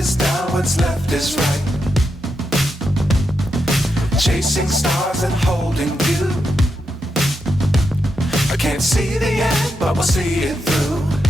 is down, what's left is right. Chasing stars and holding you. I can't see the end, but we'll see it through.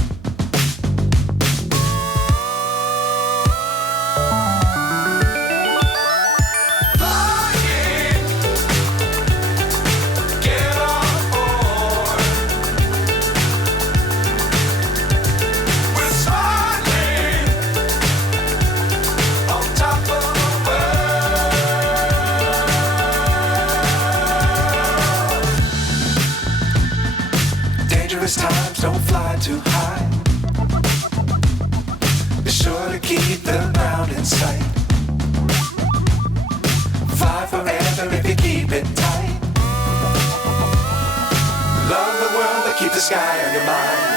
Times don't fly too high. Be sure to keep the ground in sight. Fly forever if you keep it tight. Love the world, but keep the sky on your mind.